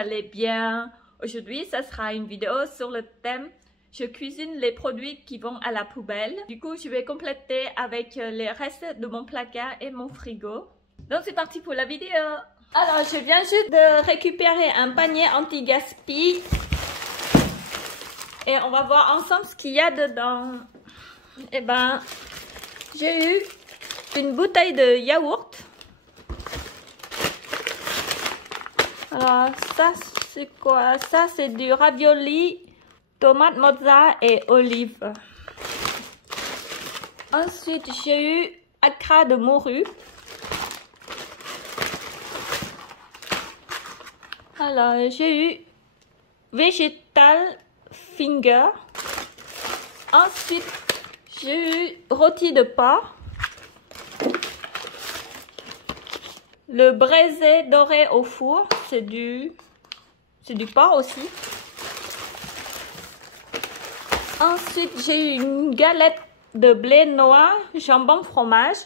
allez bien. Aujourd'hui, ça sera une vidéo sur le thème je cuisine les produits qui vont à la poubelle. Du coup, je vais compléter avec les restes de mon placard et mon frigo. Donc, c'est parti pour la vidéo. Alors, je viens juste de récupérer un panier anti-gaspi. Et on va voir ensemble ce qu'il y a dedans. Eh ben, j'ai eu une bouteille de yaourt. Alors, ça, c'est quoi? Ça, c'est du ravioli, tomate mozza et olive. Ensuite, j'ai eu accra de morue. Alors, j'ai eu végétal finger. Ensuite, j'ai eu rôti de porc. Le braisé doré au four, c'est du porc aussi. Ensuite, j'ai eu une galette de blé noir, jambon fromage.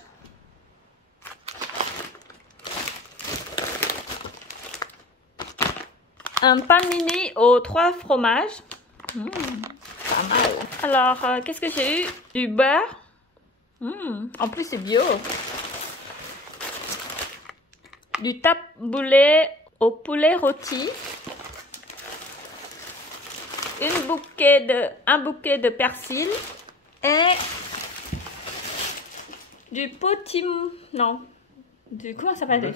Un panini aux 3 fromages. Pas mal. Alors, qu'est-ce que j'ai eu? Du beurre. En plus, c'est bio. Du taboulé au poulet rôti. Un bouquet de persil. Et du potim... Non. Comment ça s'appelle?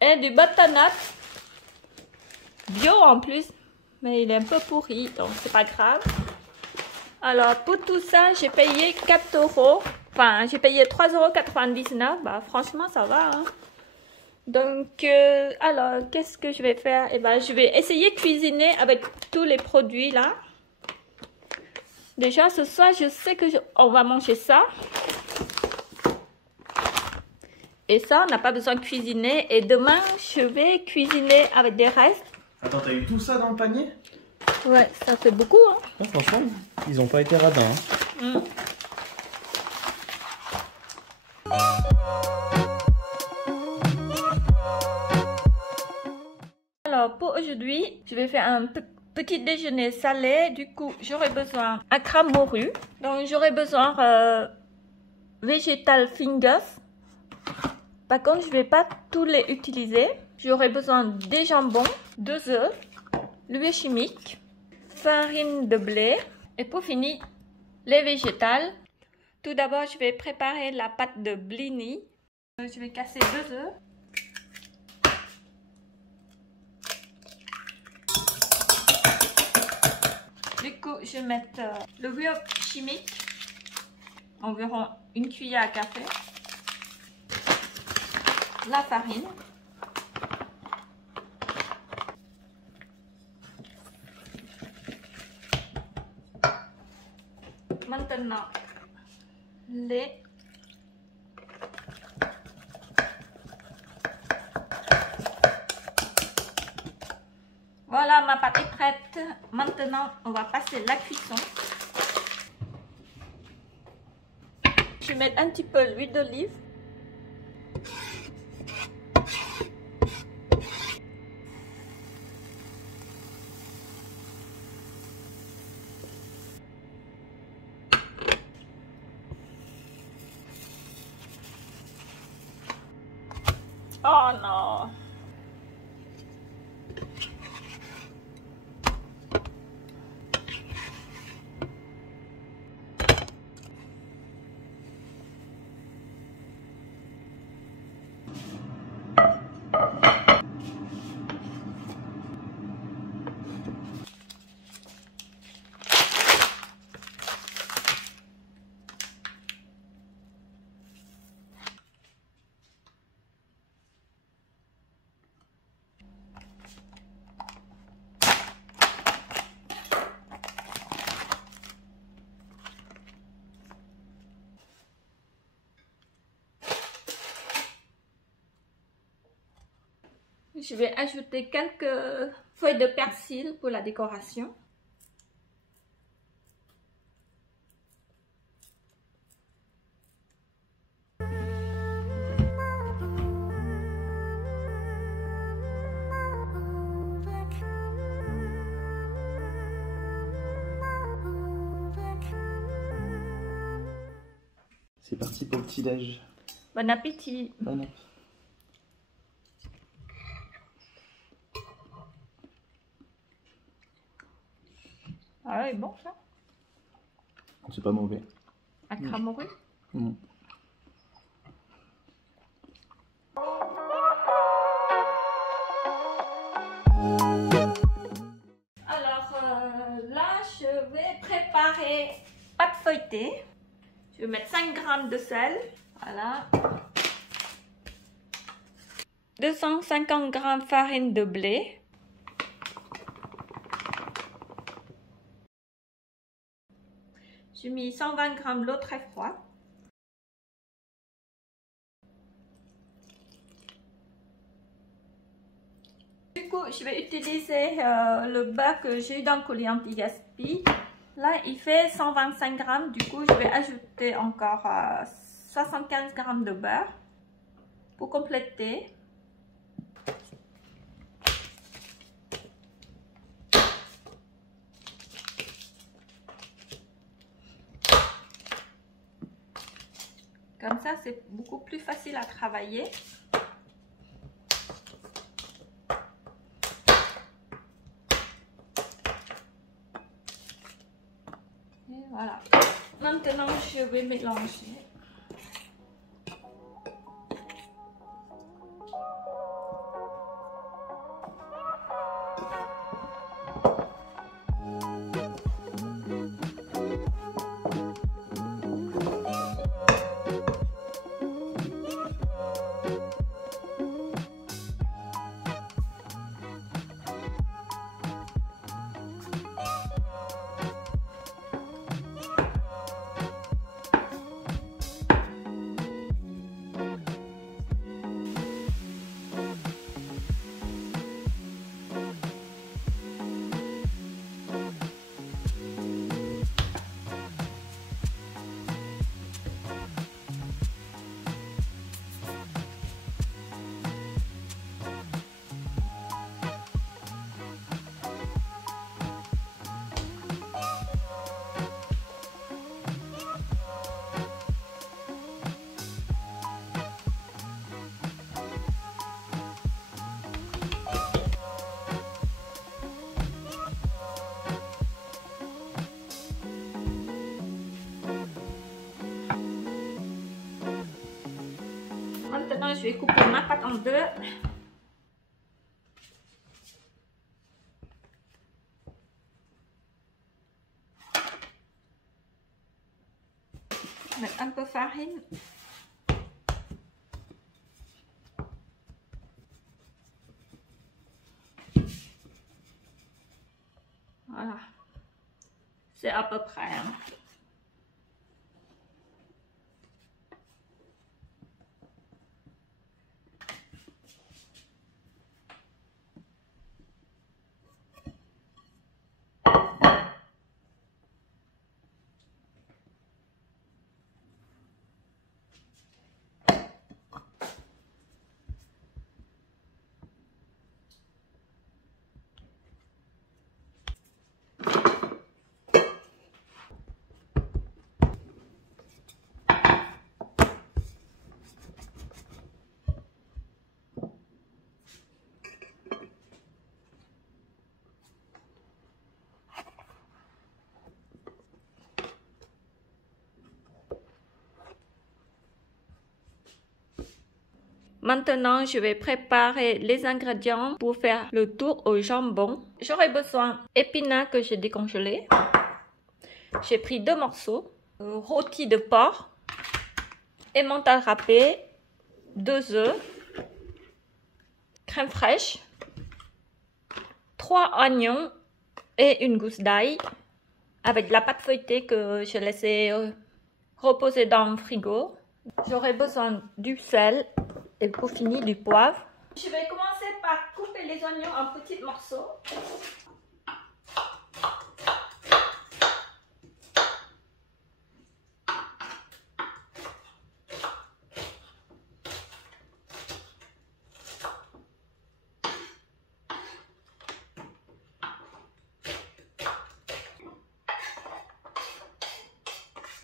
Et du butternut. Bio en plus. Mais il est un peu pourri, donc c'est pas grave. Alors, pour tout ça, j'ai payé 4 euros. Enfin, j'ai payé 3,99 €. Bah, franchement, ça va. Hein. Donc, alors, qu'est-ce que je vais faire? Eh ben, je vais essayer de cuisiner avec tous les produits là. Déjà, ce soir, je sais que on va manger ça. Et ça, on n'a pas besoin de cuisiner. Et demain, je vais cuisiner avec des restes. Attends, t'as eu tout ça dans le panier? Ouais, ça fait beaucoup, hein. Ouais, franchement, ils ont pas été radins. Hein. Alors, pour aujourd'hui, je vais faire un petit déjeuner salé. Du coup, j'aurai besoin accra morue. Donc, j'aurai besoin végétal fingers. Par contre, je ne vais pas tous les utiliser. J'aurai besoin des jambons, 2 œufs, l'huile chimique, farine de blé et pour finir, les végétales. Tout d'abord, je vais préparer la pâte de blini. Je vais casser 2 œufs. Du coup, je vais mettre le l'huile chimique, environ 1 cuillère à café, la farine, maintenant lait, voilà, ma pâte est prête. Maintenant, on va passer la cuisson. Je vais mettre un petit peu l'huile d'olive. Oh non! Je vais ajouter quelques feuilles de persil pour la décoration. C'est parti pour le petit-déj. Bon appétit. Bon appétit. Ah ouais, bon ça. C'est pas mauvais. Accra morue. Mmh. Alors là, je vais préparer pâte feuilletée. Je vais mettre 5 g de sel. Voilà. 250 g farine de blé. J'ai mis 120 g d'eau très froide. Du coup, je vais utiliser le beurre que j'ai eu dans le colis anti-gaspi. Là, il fait 125 g. Du coup, je vais ajouter encore 75 g de beurre pour compléter. Comme ça, c'est beaucoup plus facile à travailler. Et voilà. Maintenant, je vais mélanger. Maintenant, je vais couper ma pâte en deux. Mettre un peu de farine. Voilà. C'est à peu près. Hein. Maintenant, je vais préparer les ingrédients pour faire le tour au jambon. J'aurai besoin d'épinards que j'ai décongelés. J'ai pris 2 morceaux. Rôti de porc. Emmental râpé. 2 œufs. Crème fraîche. 3 oignons et une gousse d'ail. Avec de la pâte feuilletée que je laissais reposer dans le frigo. J'aurai besoin du sel. Et pour finir, du poivre. Je vais commencer par couper les oignons en petits morceaux.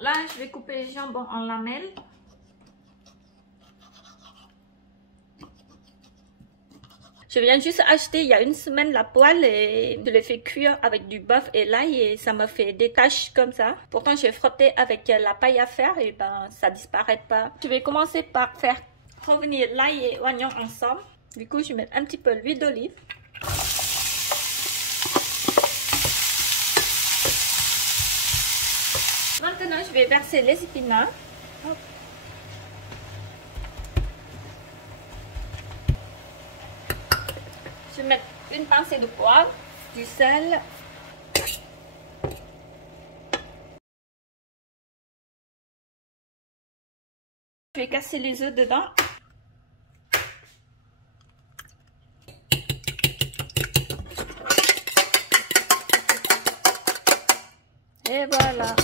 Là, je vais couper les jambons en lamelles. Je viens juste acheter il y a une semaine la poêle et je l'ai fait cuire avec du bœuf et l'ail et ça me fait des taches comme ça. Pourtant j'ai frotté avec la paille à faire et ben ça disparaît pas. Je vais commencer par faire revenir l'ail et oignon ensemble. Du coup je mets un petit peu d'huile d'olive. Maintenant je vais verser les épinards. Hop. Je vais mettre une pincée de poivre, du sel. Je vais casser les œufs dedans. Et voilà.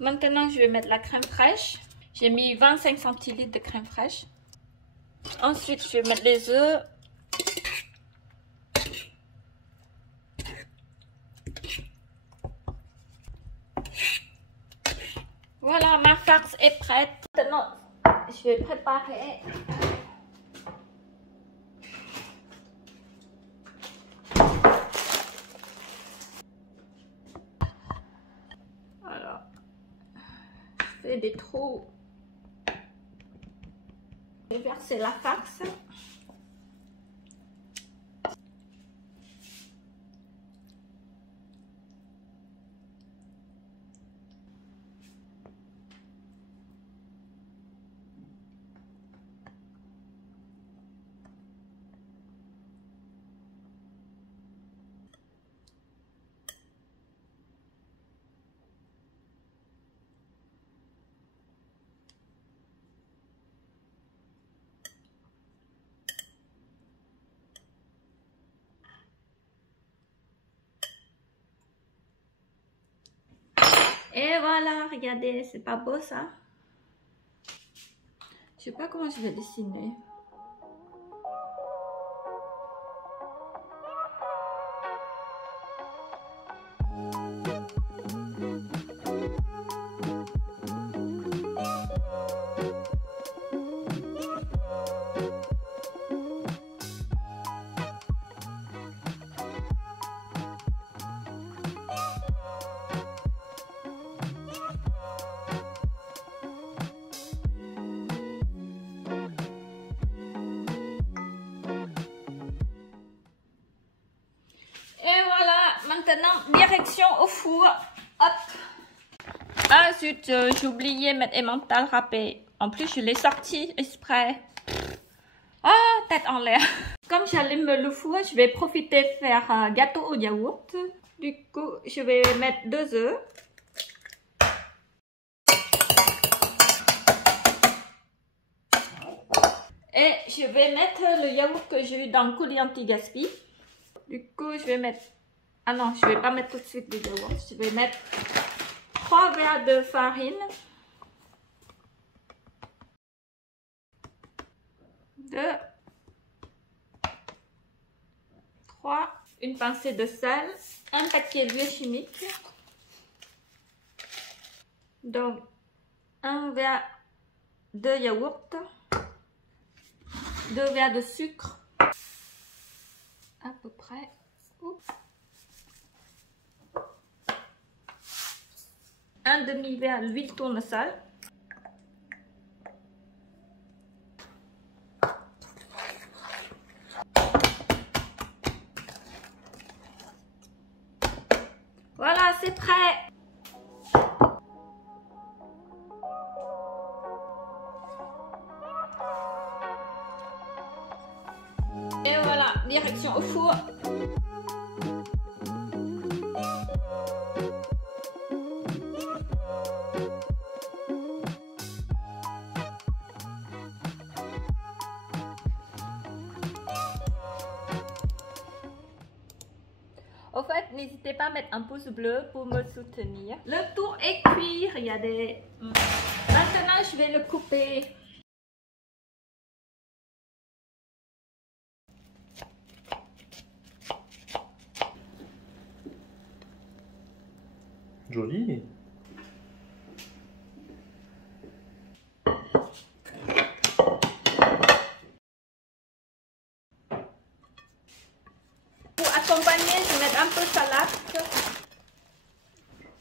Maintenant, je vais mettre la crème fraîche. J'ai mis 25 centilitres de crème fraîche. Ensuite, je vais mettre les œufs. Voilà, ma farce est prête. Maintenant, je vais préparer. Alors, je fais des trous. Je vais verser la farce. Et voilà, regardez, c'est pas beau ça? Je sais pas comment je vais dessiner. Maintenant, direction au four. Hop. Ah zut, j'ai oublié de mettre emmental râpé. En plus, je l'ai sorti exprès. Ah, tête en l'air. Comme j'allume le four, je vais profiter de faire un gâteau au yaourt. Du coup, je vais mettre 2 œufs. Et je vais mettre le yaourt que j'ai eu dans le coulis anti-gaspi. Du coup, je vais mettre... Ah non, je vais pas mettre tout de suite le yaourt. Je vais mettre 3 verres de farine. 2, 3, une pincée de sel, un paquet d'huile chimique. Donc, 1 verre de yaourt, 2 verres de sucre, à peu près. Oups. Un demi-verre d'huile tournesol. Voilà, c'est prêt. Et voilà, direction au four. Au fait, n'hésitez pas à mettre un pouce bleu pour me soutenir. Le tour est cuit, regardez. Maintenant, je vais le couper. Joli.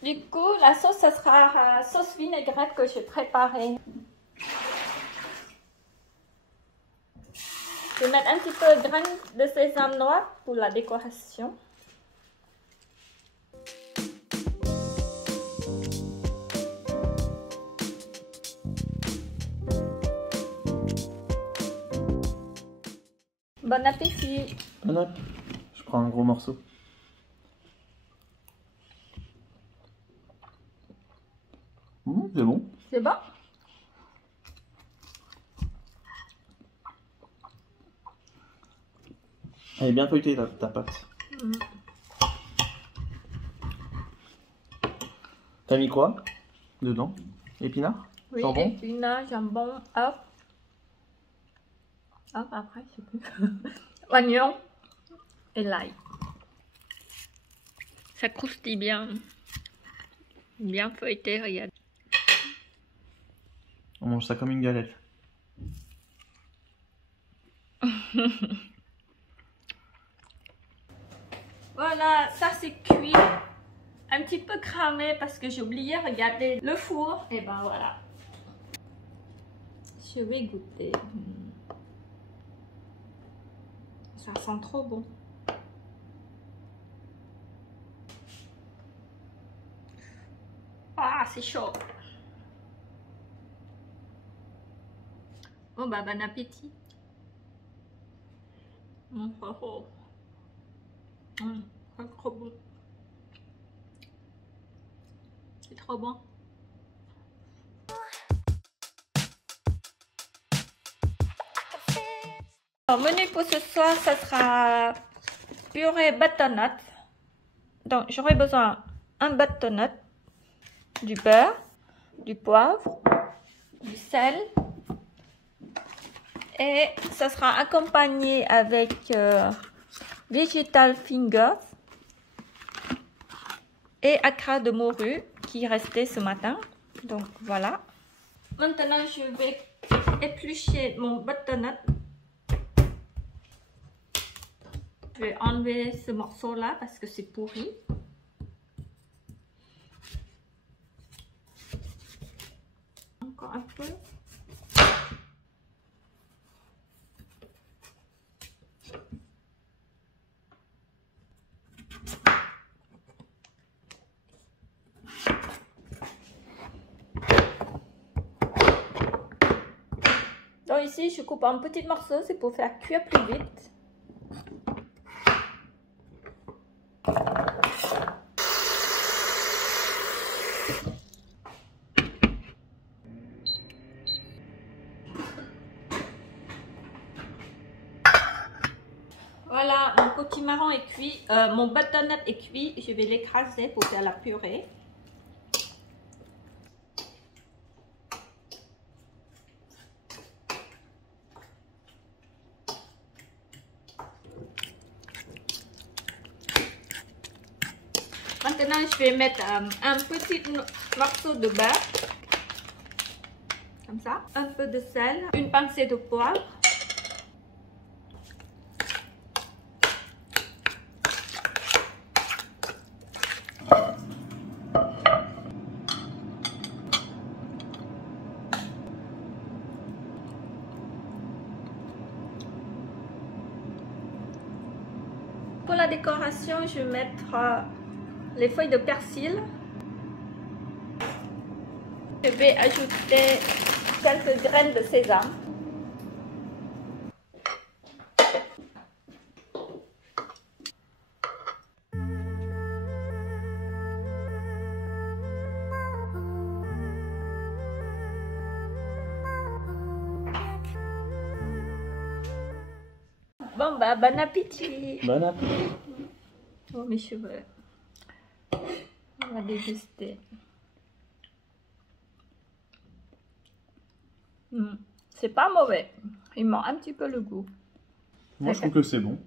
Du coup, la sauce, ça sera la sauce vinaigrette que j'ai préparée. Je vais mettre un petit peu de graines de sésame noir pour la décoration. Bon appétit! Bon appétit. Je prends un gros morceau. C'est bon. C'est bon? Elle est bien feuilletée ta pâte. T'as mis quoi dedans? Épinards? Oui, Jambon? épinards, jambon, hop. Hop, après, je sais plus. Oignon et l'ail. Ça croustille bien. Bien feuilleté, regarde. On mange ça comme une galette. Voilà, ça c'est cuit. Un petit peu cramé parce que j'ai oublié de regarder le four. Et ben voilà. Je vais goûter. Ça sent trop bon. Ah, c'est chaud. Bon bah, bon appétit. C'est trop bon. C'est trop bon. Alors, menu pour ce soir, ça sera purée butternut. Donc, j'aurai besoin d'un butternut, du beurre, du poivre, du sel. Et ça sera accompagné avec vegetal fingers et accra de morue qui restait ce matin. Donc voilà. Maintenant, je vais éplucher mon butternut. Je vais enlever ce morceau-là parce que c'est pourri. Encore un peu. Donc ici, je coupe en petits morceaux, c'est pour faire cuire plus vite. Voilà, mon potimarron est cuit, mon butternut est cuit. Je vais l'écraser pour faire la purée. Maintenant, je vais mettre un petit morceau de beurre, comme ça, un peu de sel, une pincée de poivre. Pour la décoration, je vais mettre les feuilles de persil. Je vais ajouter quelques graines de sésame. Bon bah, bon appétit. Bon appétit. Oh mes cheveux. On va déguster. C'est pas mauvais. Il manque un petit peu le goût. Moi, je trouve que c'est bon.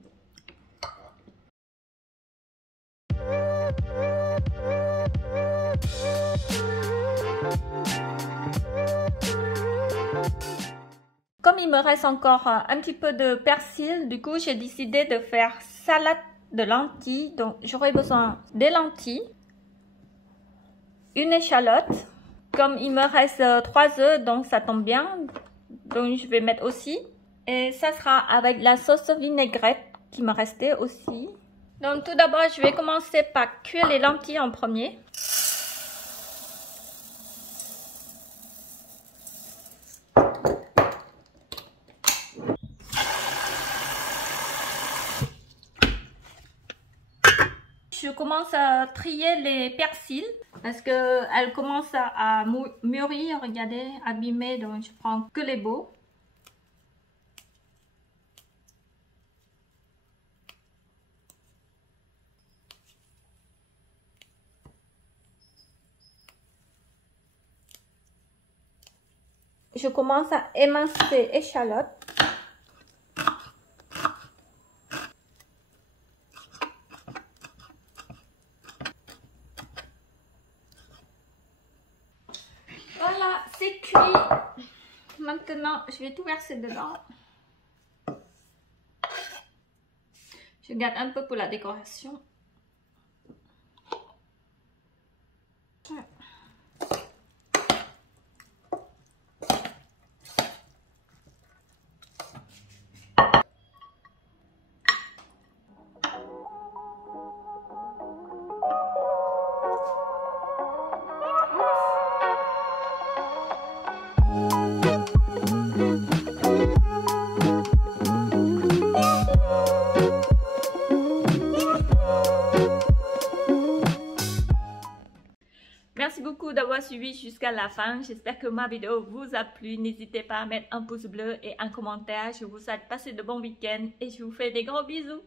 Comme il me reste encore un petit peu de persil, du coup, j'ai décidé de faire salade de lentilles. Donc, j'aurai besoin des lentilles, une échalote. Comme il me reste 3 œufs, donc ça tombe bien. Donc je vais mettre aussi. Et ça sera avec la sauce vinaigrette qui me restait aussi. Donc tout d'abord, je vais commencer par cuire les lentilles en premier. Je commence à trier les persils parce que elles commencent à mûrir, regardez, abîmées, donc je prends que les beaux. Je commence à émincer échalotes. Voilà, c'est cuit. Maintenant, je vais tout verser dedans. Je garde un peu pour la décoration. Merci beaucoup d'avoir suivi jusqu'à la fin. J'espère que ma vidéo vous a plu. N'hésitez pas à mettre un pouce bleu et un commentaire. Je vous souhaite de passer de bons week-ends et je vous fais des gros bisous.